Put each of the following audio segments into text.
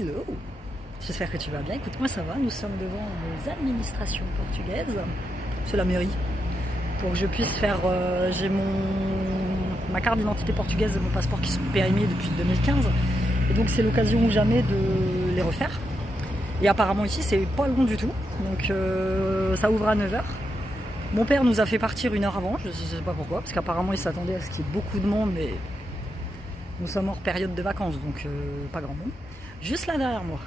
Hello, j'espère que tu vas bien. Écoute, moi ça va, nous sommes devant les administrations portugaises. C'est la mairie. Pour que je puisse faire... j'ai ma carte d'identité portugaise et mon passeport qui sont périmés depuis 2015. Et donc c'est l'occasion ou jamais de les refaire. Et apparemment ici c'est pas long du tout. Donc ça ouvre à 9h. Mon père nous a fait partir 1 heure avant, je sais pas pourquoi, parce qu'apparemment il s'attendait à ce qu'il y ait beaucoup de monde, mais nous sommes hors période de vacances, donc pas grand monde. Juste là derrière moi,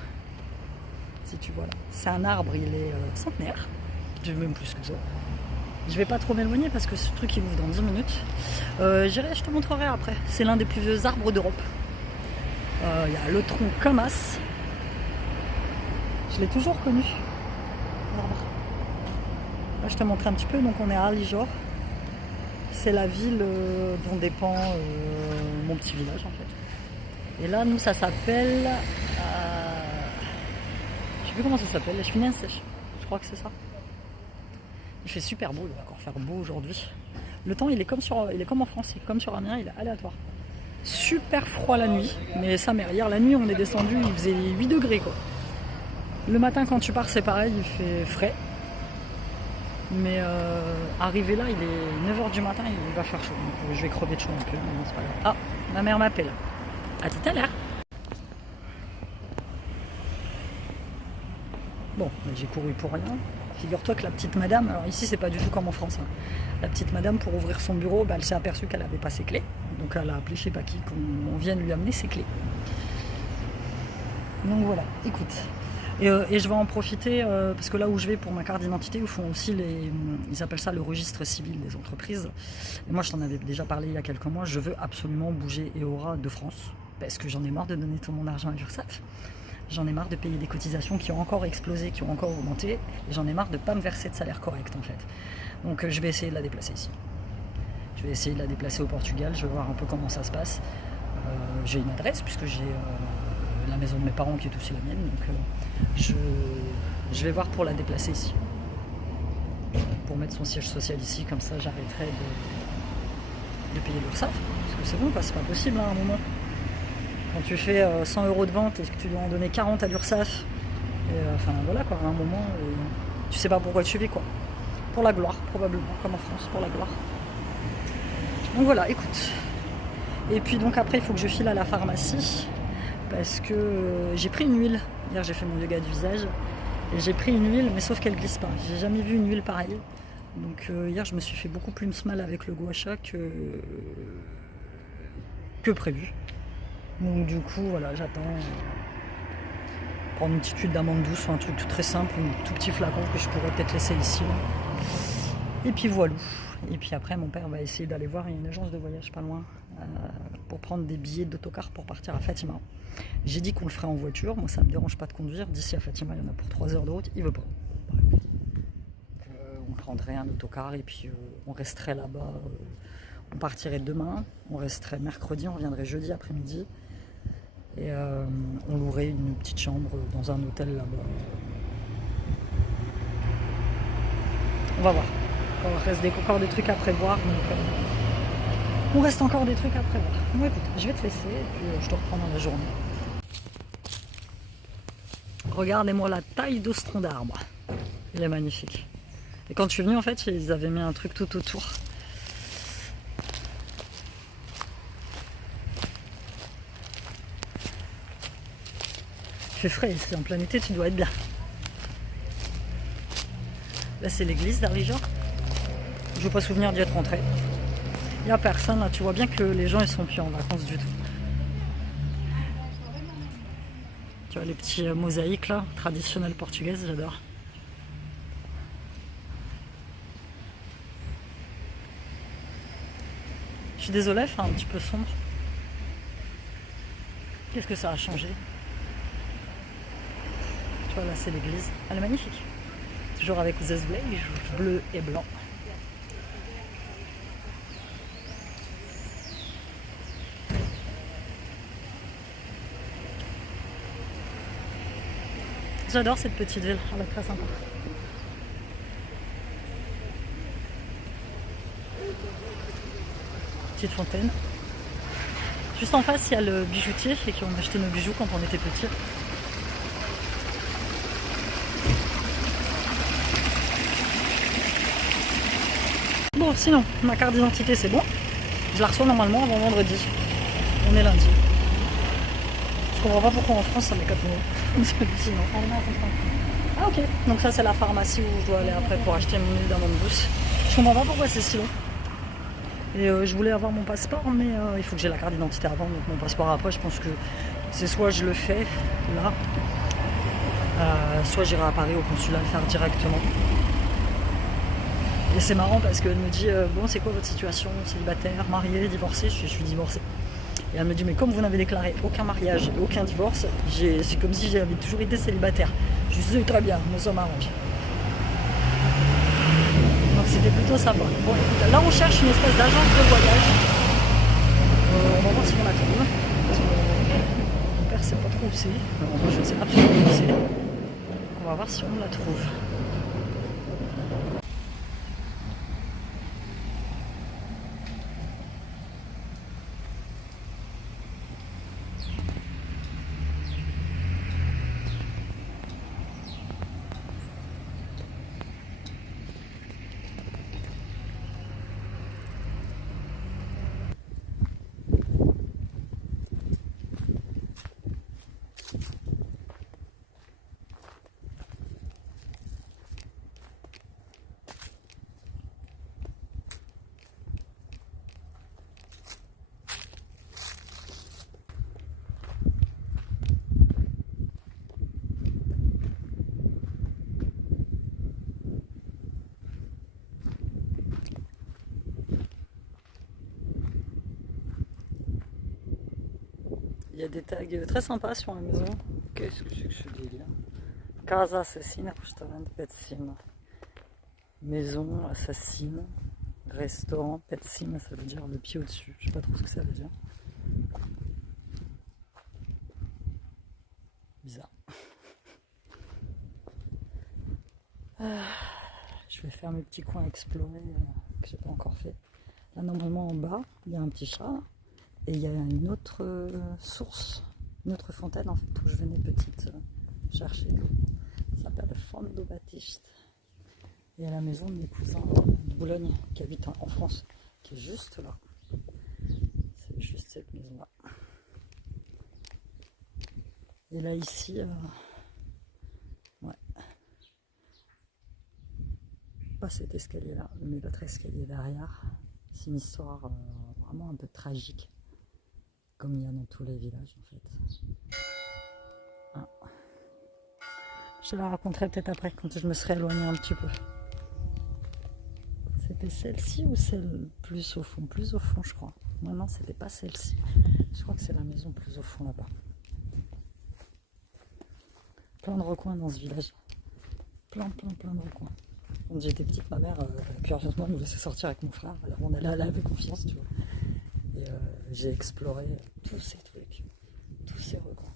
si tu vois là, c'est un arbre, il est centenaire, même plus que ça. Je vais pas trop m'éloigner parce que ce truc il ouvre dans 10 minutes. J'irai, je te montrerai après. C'est l'un des plus vieux arbres d'Europe. Il y a le tronc comme as. Je l'ai toujours connu, l'arbre. Là, je te montre un petit peu. Donc on est à Alijó. C'est la ville dont dépend mon petit village en fait. Et là, nous, ça s'appelle... je sais plus comment ça s'appelle. Les Fluminenses, je crois que c'est ça. Il fait super beau, il va encore faire beau aujourd'hui. Le temps, il est comme en France, comme sur Amiens, il est aléatoire. Super froid la nuit, mais sa mère, hier la nuit, on est descendu, il faisait 8 degrés quoi. Le matin, quand tu pars, c'est pareil, il fait frais. Mais arrivé là, il est 9h du matin, il va faire chaud. Donc, je vais crever de chaud un peu, mais c'est pas grave. Ah, ma mère m'appelle. À tout à l'heure. Bon, j'ai couru pour rien. Figure-toi que la petite madame, alors ici c'est pas du tout comme en France, hein. La petite madame pour ouvrir son bureau, elle s'est aperçue qu'elle avait pas ses clés. Donc elle a appelé je sais pas qui qu'on vienne lui amener ses clés. Donc voilà, écoute. Et je vais en profiter parce que là où je vais pour ma carte d'identité, ils font aussi ils appellent ça le registre civil des entreprises. Et moi je t'en avais déjà parlé il y a quelques mois, je veux absolument bouger EORA de France parce que j'en ai marre de donner tout mon argent à l'URSSAF. J'en ai marre de payer des cotisations qui ont encore explosé, qui ont encore augmenté. Et j'en ai marre de ne pas me verser de salaire correct en fait. Donc je vais essayer de la déplacer ici. Je vais essayer de la déplacer au Portugal, je vais voir un peu comment ça se passe. J'ai une adresse puisque j'ai la maison de mes parents qui est aussi la mienne. Donc je vais voir pour la déplacer ici. Pour mettre son siège social ici, comme ça j'arrêterai de payer l'URSSAF. Parce que c'est bon, c'est pas possible hein, à un moment. Quand tu fais 100 € de vente et que tu dois en donner 40 à l'URSSAF, enfin voilà quoi, à un moment, tu sais pas pourquoi tu vis quoi. Pour la gloire, probablement, comme en France, pour la gloire. Donc voilà, écoute. Et puis donc après, il faut que je file à la pharmacie, parce que j'ai pris une huile. Hier, j'ai fait mon yoga du visage, et j'ai pris une huile, mais sauf qu'elle glisse pas. J'ai jamais vu une huile pareille. Donc hier, je me suis fait beaucoup plus mal avec le gua sha que prévu. Donc du coup, voilà, j'attends prendre une petite huile d'amande douce ou un truc tout très simple, un tout petit flacon que je pourrais peut-être laisser ici. Et puis voilà. Et puis après, mon père va essayer d'aller voir une agence de voyage pas loin pour prendre des billets d'autocar pour partir à Fatima. J'ai dit qu'on le ferait en voiture. Moi, ça me dérange pas de conduire. D'ici à Fatima, il y en a pour 3 heures de route. Il veut pas. On prendrait un autocar et puis on resterait là-bas. On partirait demain. On resterait mercredi. On reviendrait jeudi après-midi. Et on louerait une petite chambre dans un hôtel là-bas. On va voir. Il reste encore des trucs à prévoir. Donc, on reste encore des trucs à prévoir. Bon écoute, je vais te laisser et puis je te reprends dans la journée. Regardez-moi la taille de ce tronc d'arbre. Il est magnifique. Et quand je suis venue en fait, ils avaient mis un truc tout autour. Il fait frais, c'est en plein été, tu dois être bien. Là c'est l'église d'Alijó. Je n'ai pas souvenir d'y être rentré. Il n'y a personne là, tu vois bien que les gens ils sont plus en vacances du tout. Tu vois les petits mosaïques là, traditionnelles portugaises, j'adore. Je suis désolée, c'est un petit peu sombre. Qu'est-ce que ça a changé? Tu vois là c'est l'église, elle est magnifique. Toujours avec les azulejos bleu et blanc. J'adore cette petite ville, elle est très sympa. Petite fontaine. Juste en face, il y a le bijoutier et qui ont acheté nos bijoux quand on était petits. Bon, sinon, ma carte d'identité, c'est bon. Je la reçois normalement avant vendredi. On est lundi. Je comprends pas pourquoi en France ça met 4 mois. Sinon. Ah ok. Donc ça c'est la pharmacie où je dois aller après pour acheter mon huile d'amande douce. Je comprends pas pourquoi c'est si long. Et je voulais avoir mon passeport, mais il faut que j'ai la carte d'identité avant. Donc mon passeport après, je pense que c'est soit je le fais là, soit j'irai à Paris au consulat le faire directement. Et c'est marrant parce qu'elle me dit bon, c'est quoi votre situation, célibataire, marié, divorcé? Je suis divorcée. Et elle me dit mais comme vous n'avez déclaré aucun mariage et aucun divorce, c'est comme si j'avais toujours été célibataire. Je suis très bien, nous sommes arrangés. Donc c'était plutôt sympa. Bon écoute, là on cherche une espèce d'agence de voyage. On va voir si on la trouve. Mon père sait pas trop où c'est. Moi je ne sais absolument où c'est. On va voir si on la trouve. Il y a des tags très sympas sur la maison. Qu'est-ce que c'est que ce délire? Casa assassina, restaurant Petsim. Maison assassine, restaurant Petsim, ça veut dire le pied au-dessus. Je sais pas trop ce que ça veut dire. Bizarre. Je vais faire mes petits coins à explorer que j'ai pas encore fait. Là normalement en bas, il y a un petit chat. Et il y a une autre source, une autre fontaine en fait où je venais petite chercher l'eau. Ça s'appelle Fondo Battiste. Et à la maison de mes cousins de Boulogne qui habitent en France, qui est juste là. C'est juste cette maison là. Et là ici, ouais. Pas cet escalier là, mais l'autre escalier derrière. C'est une histoire vraiment un peu tragique. Comme il y a dans tous les villages en fait. Ah. Je la raconterai peut-être après quand je me serai éloignée un petit peu. C'était celle-ci ou celle plus au fond? Plus au fond je crois. Non, c'était pas celle-ci. Je crois que c'est la maison plus au fond là-bas. Plein de recoins dans ce village. Plein de recoins. Quand j'étais petite, ma mère, curieusement, nous laissait sortir avec mon frère. Alors on allait à la avec confiance, tu vois. Et j'ai exploré tous ces trucs, tous ces recoins.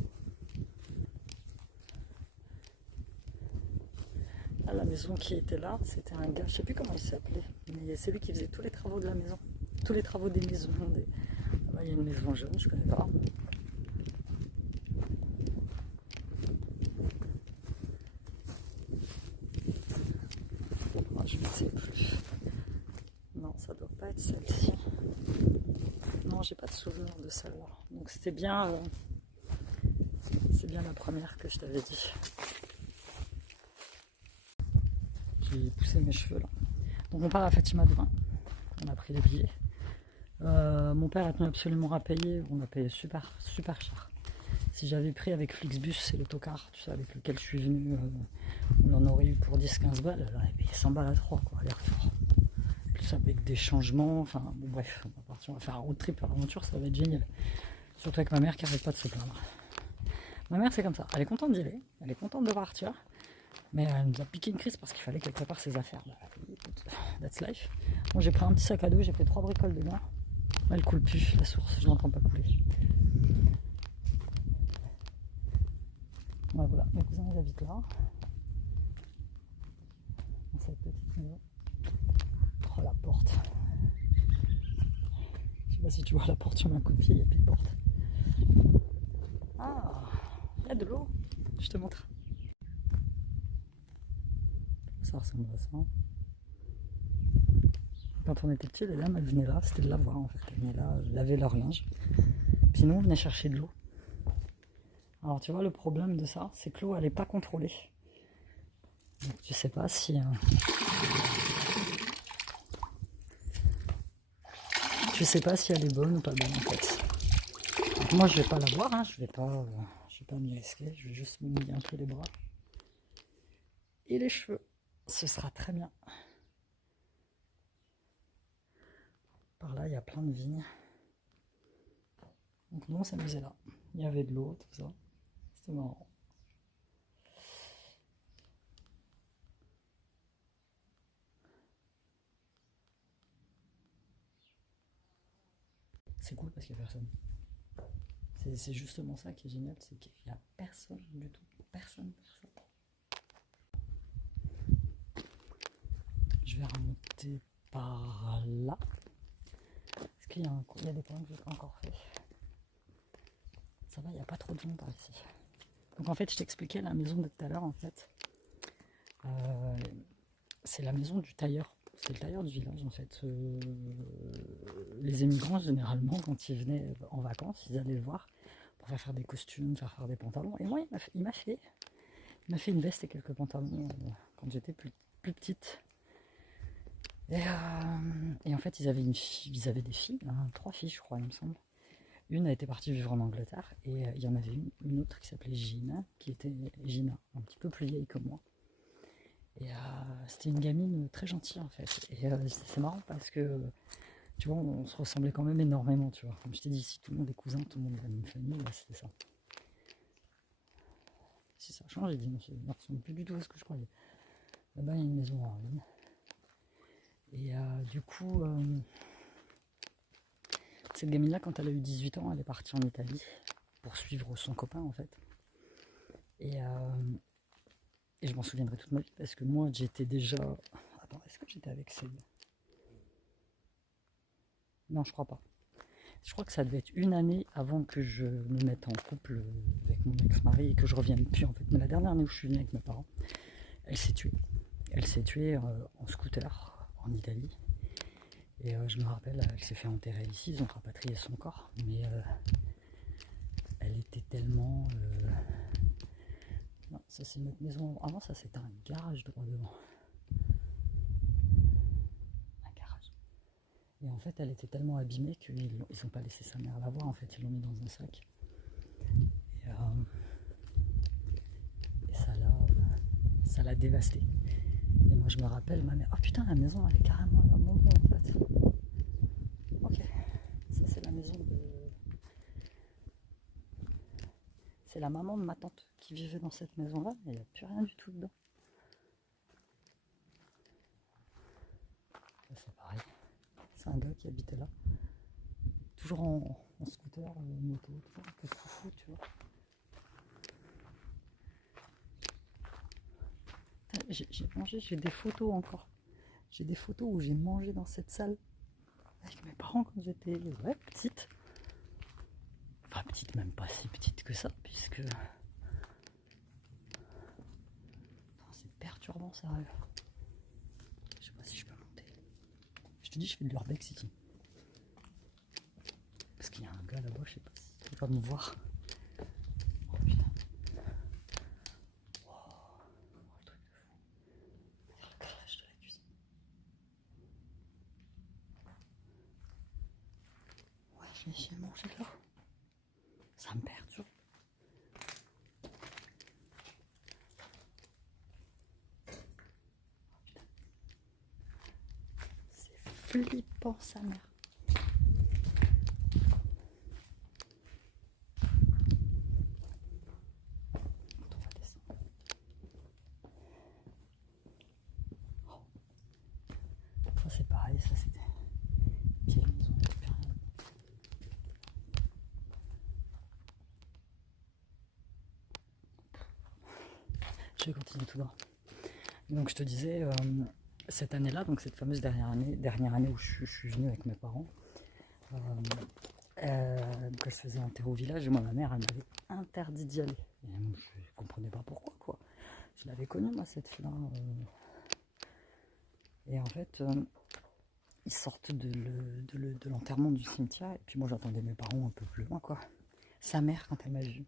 Là, la maison qui était là, c'était un gars, je sais plus comment il s'appelait, mais c'est lui qui faisait tous les travaux de la maison, tous les travaux des maisons. Là, il y a une maison jaune, je connais pas. Je ne sais plus. Non, ça doit pas être celle-ci. Non, j'ai pas de souvenir de celle-là. Donc c'était bien, c'est bien la première que je t'avais dit. J'ai poussé mes cheveux là. Donc on part à Fatima demain. On a pris les billets. Mon père a tenu absolument à payer. On a payé super cher. Si j'avais pris avec Flixbus, c'est l'autocar, tu sais, avec lequel je suis venu, on en aurait eu pour 10-15 balles. Elle aurait payé 100 balles à 3, quoi, aller-retour. Plus avec des changements, enfin bon, bref, on va partir, on va faire un road trip à l'aventure, ça va être génial. Surtout avec ma mère qui n'arrête pas de se plaindre. Ma mère, c'est comme ça, elle est contente d'y aller, elle est contente de partir, mais elle nous a piqué une crise parce qu'il fallait qu'elle prépare ses affaires. That's life. Bon, j'ai pris un petit sac à dos, j'ai fait 3 bricoles dedans. Elle coule plus, la source, je l'entends pas couler. Ouais, voilà, mes cousins ils habitent là, dans cette petite maison. Oh la porte. Je sais pas si tu vois la porte sur ma coup de pied, il n'y a plus de porte. Ah, il y a de l'eau. Je te montre. Ça ressemble à ça. Quand on était petits, les dames, elles venaient là, c'était de la voir en fait. Elles venaient là, laver leur linge. Puis nous, on venait chercher de l'eau. Alors tu vois, le problème de ça, c'est que l'eau, elle n'est pas contrôlée. Donc tu sais pas si... tu sais pas si elle est bonne ou pas bonne en fait. Donc moi, je vais pas la boire, hein, je vais pas m'y risquer. Je vais juste me mouiller un peu les bras. Et les cheveux. Ce sera très bien. Par là, il y a plein de vignes. Donc nous, on s'amusait là. Il y avait de l'eau, tout ça. C'était marrant. C'est cool parce qu'il n'y a personne. C'est justement ça qui est génial, c'est qu'il n'y a personne du tout. Personne. Je vais remonter par là. Est-ce qu'il y a des coins que je n'ai pas encore fait? Ça va, il n'y a pas trop de monde par ici. Donc en fait, je t'expliquais la maison de tout à l'heure, en fait. C'est la maison du tailleur. C'est le tailleur du village, en fait. Les émigrants, généralement, quand ils venaient en vacances, ils allaient le voir pour faire des costumes, faire des pantalons. Et moi, il m'a fait une veste et quelques pantalons quand j'étais plus petite. Et en fait, ils avaient des filles, hein, 3 filles, je crois, il me semble. Une a été partie vivre en Angleterre, et il y en avait une autre qui s'appelait Gina, un petit peu plus vieille que moi. Et c'était une gamine très gentille en fait. Et c'est marrant parce que, tu vois, on se ressemblait quand même énormément, tu vois. Comme je t'ai dit, si tout le monde est cousin, tout le monde est de la même famille, là, c'était ça. Si ça a changé, dis, ça ne ressemble plus du tout à ce que je croyais. Là-bas, il y a une maison en ruine. Et du coup, cette gamine-là, quand elle a eu 18 ans, elle est partie en Italie pour suivre son copain en fait. Et je m'en souviendrai toute ma vie parce que moi j'étais déjà... Attends, est-ce que j'étais avec Céline? Non, je crois pas. Je crois que ça devait être une année avant que je me mette en couple avec mon ex-mari et que je revienne plus en fait. Mais la dernière année où je suis venue avec mes parents, elle s'est tuée. Elle s'est tuée en scooter en Italie. Et je me rappelle, elle s'est fait enterrer ici, ils ont rapatrié son corps. Mais elle était tellement... Non, ça c'est notre maison. Avant ça c'était un garage droit devant. Un garage. Et en fait elle était tellement abîmée qu'ils n'ont pas laissé sa mère la voir. En fait ils l'ont mis dans un sac. Et ça l'a dévastée. Et moi je me rappelle ma mère. Oh putain, la maison elle est carrément à la bonbon en fait. Ok. Ça c'est la maison de... C'est la maman de ma tante qui vivait dans cette maison-là, mais il n'y a plus rien du tout dedans. Là, c'est pareil. C'est un gars qui habitait là. Toujours en scooter, moto, toujours un peu foufou, tu vois. J'ai mangé, j'ai des photos encore. J'ai des photos où j'ai mangé dans cette salle avec mes parents quand j'étais petite. Enfin petite, même pas si petite que ça, puisque... C'est perturbant, sérieux. Je sais pas si je peux monter. Je te dis, je fais de l'urbex ici. Parce qu'il y a un gars là-bas, je sais pas s'il va me voir. Oh putain. Wow. Oh, le truc de fou. C'est le garage de la cuisine. Ouais, j'ai mangé là. Ça me perturbe. C'est flippant sa mère. Ça c'est pareil, ça c'était vieille maison, il n'y a plus rien. Je vais continuer tout droit. Donc je te disais, cette année-là, donc cette fameuse dernière année où je suis venu avec mes parents, donc elle se faisait enterrer au village et moi ma mère elle m'avait interdit d'y aller. Et je ne comprenais pas pourquoi quoi. Je l'avais connue moi cette fille-là. Et en fait, ils sortent de l'enterrement du cimetière, et puis moi j'attendais mes parents un peu plus loin, quoi. Sa mère, quand elle m'a vu,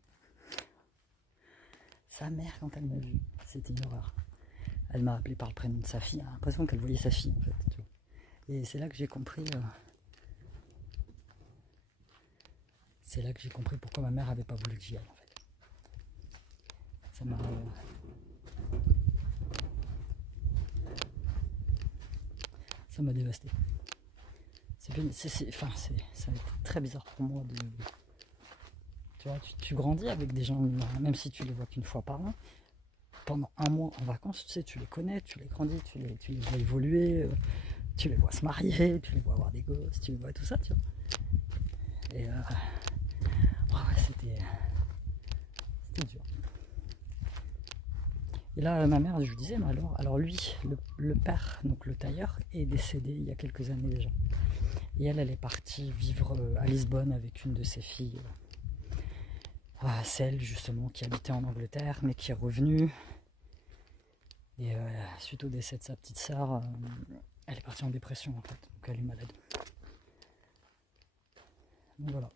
c'était une horreur. Elle m'a appelé par le prénom de sa fille, j'ai l'impression qu'elle voyait sa fille, en fait. Tu vois. Et c'est là que j'ai compris... c'est là que j'ai compris pourquoi ma mère avait pas voulu que j'y aille, en fait. Ça m'a... ça m'a dévasté. Ça a été très bizarre pour moi de... Tu vois, tu grandis avec des gens, même si tu les vois qu'une fois par an, pendant un mois en vacances, tu sais, tu les connais, tu les grandis, tu les vois évoluer, tu les vois se marier, tu les vois avoir des gosses, tu les vois tout ça, tu vois. Et ouais, c'était dur. Et là, ma mère, je lui disais, mais alors lui, le père, donc le tailleur, est décédé il y a quelques années déjà. Et elle est partie vivre à Lisbonne avec une de ses filles, celle justement qui habitait en Angleterre, mais qui est revenue. Et suite au décès de sa petite sœur, elle est partie en dépression en fait, donc elle est malade. Donc voilà.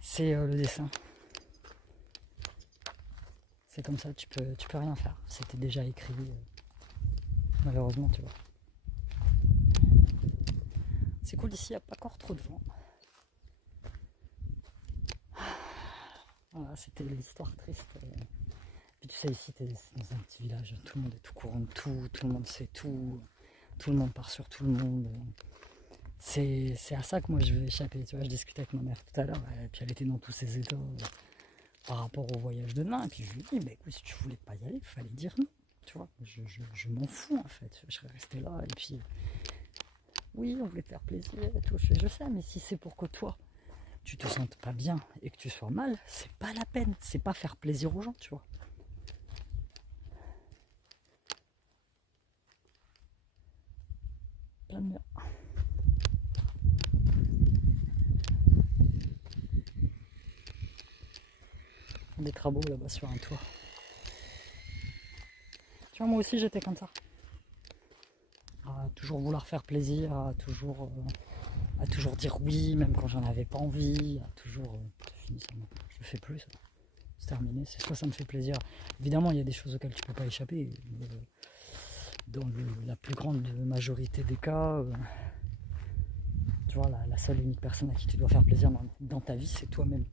C'est le dessin. C'est comme ça, tu peux rien faire. C'était déjà écrit, malheureusement, tu vois. C'est cool ici, il n'y a pas encore trop de vent. Voilà, c'était l'histoire triste. Puis tu sais, ici, tu es dans un petit village, tout le monde est tout courant de tout le monde sait tout le monde part sur tout le monde. C'est à ça que moi je veux échapper. Tu vois, je discutais avec ma mère tout à l'heure, et puis elle était dans tous ses états par rapport au voyage de demain. Et puis je lui dis, bah écoute, si tu voulais pas y aller, il fallait dire non. Tu vois, je m'en fous en fait. Je serais resté là, et puis oui, on voulait te faire plaisir et tout. Je sais, mais si c'est pour que toi, tu te sentes pas bien et que tu sois mal, c'est pas la peine. C'est pas faire plaisir aux gens, tu vois. Plein de merde. Des travaux là-bas sur un toit. Tu vois, moi aussi j'étais comme ça. À toujours vouloir faire plaisir, à toujours dire oui, même quand j'en avais pas envie, à toujours... c'est fini ça, je le fais plus, ça. C'est terminé, c'est soit ça me fait plaisir. Évidemment, il y a des choses auxquelles tu peux pas échapper. Mais dans la plus grande majorité des cas, tu vois, la seule et unique personne à qui tu dois faire plaisir dans ta vie, c'est toi-même.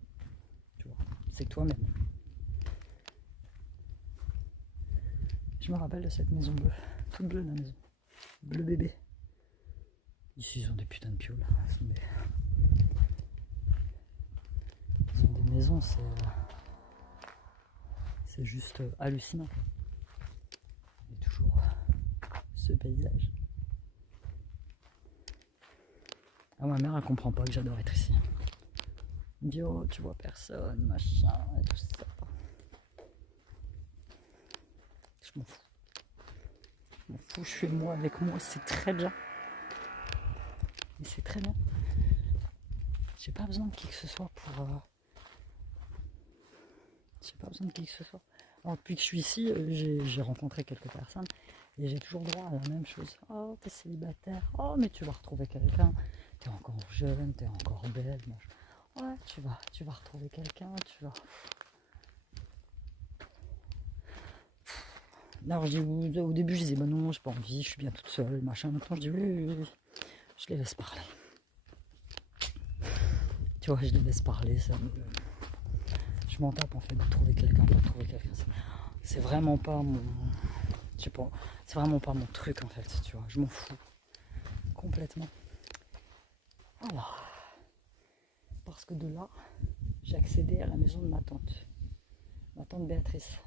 Tu vois, c'est toi-même. Je me rappelle de cette maison bleue, toute bleue la maison, bleu bébé. Ici ils ont des putains de pioles. Ils ont des maisons, c'est juste hallucinant. Et toujours ce paysage. Ah, ma mère elle comprend pas que j'adore être ici. Elle me dit oh tu vois personne, machin et tout ça. Je m'en fous. Je suis moi avec moi, c'est très bien. Et c'est très bien. J'ai pas besoin de qui que ce soit pour... J'ai pas besoin de qui que ce soit. Alors, depuis que je suis ici, j'ai rencontré quelques personnes et j'ai toujours droit à la même chose. Oh, t'es célibataire. Oh, mais tu vas retrouver quelqu'un. T'es encore jeune, t'es encore belle. Ouais, tu vas retrouver quelqu'un, tu vas... Alors, au début, je disais, bah non, j'ai pas envie, je suis bien toute seule, machin. Maintenant, je dis, oui. Je les laisse parler. Tu vois, je les laisse parler, ça me... Je m'en tape en fait de trouver quelqu'un, de trouver quelqu'un. C'est vraiment pas mon... Je sais pas, c'est vraiment pas mon truc en fait, tu vois. Je m'en fous. Complètement. Voilà. Parce que de là, j'ai accédé à la maison de ma tante. Ma tante Béatrice,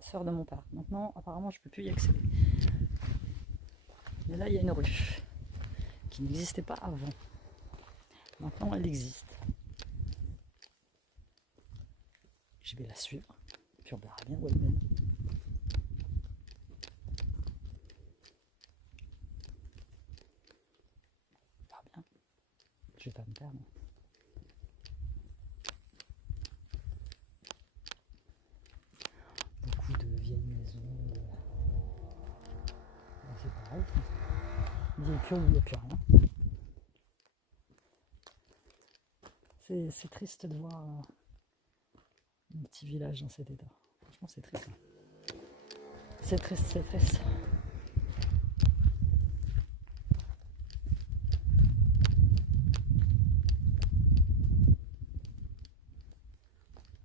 sœur de mon père. Maintenant, apparemment, je peux plus y accéder. Mais là, il y a une rue qui n'existait pas avant. Maintenant, elle existe. Je vais la suivre, puis on verra bien où elle mène. On verra bien. Je vais pas me perdre. Beaucoup de vieilles maisons. C'est pareil. vieille piole où il n'y a plus rien. C'est triste de voir un petit village dans cet état. Franchement, c'est triste. C'est triste, c'est triste.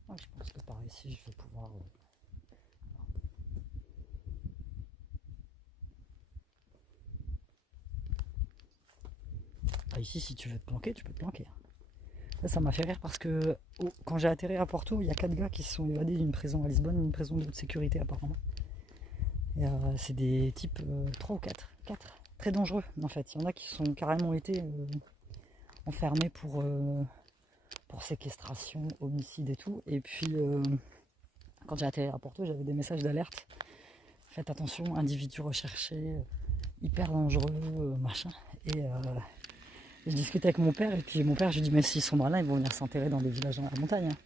Ouais, je pense que par ici, je vais pouvoir... Ah, ici, si tu veux te planquer, tu peux te planquer. Ça m'a fait rire parce que quand j'ai atterri à Porto, il y a 4 gars qui se sont évadés d'une prison à Lisbonne, une prison de haute sécurité apparemment. Et c'est des types 3 ou 4 très dangereux en fait. Il y en a qui sont carrément été enfermés pour séquestration, homicide et tout. Et puis quand j'ai atterri à Porto, j'avais des messages d'alerte. Faites attention, individu recherché, hyper dangereux, machin. Et je discutais avec mon père, et puis mon père, je lui dis, mais s'ils sont malins, ils vont venir s'enterrer dans des villages dans la montagne. Hein.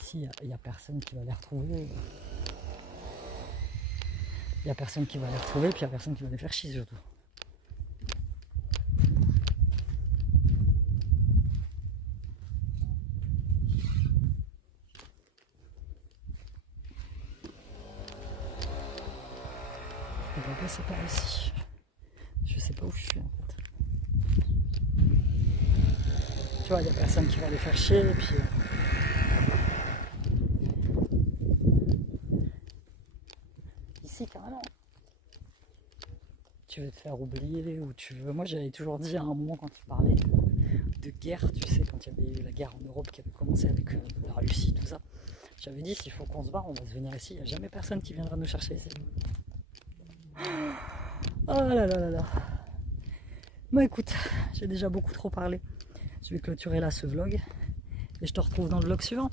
Ici, il n'y a personne qui va les retrouver. Il n'y a personne qui va les retrouver, puis il n'y a personne qui va les faire chier surtout. On va passer par ici. Je sais pas où je suis en fait. Tu vois, il n'y a personne qui va les faire chier, et puis... Ici, carrément. Tu veux te faire oublier, ou tu veux... Moi, j'avais toujours dit à un moment, quand tu parlais de guerre, tu sais, quand il y avait eu la guerre en Europe qui avait commencé avec la Russie, tout ça, j'avais dit, s'il faut qu'on se barre, on va se venir ici, il n'y a jamais personne qui viendra nous chercher ici. Oh là là là là. Bon écoute, j'ai déjà beaucoup trop parlé. Je vais clôturer là ce vlog et je te retrouve dans le vlog suivant.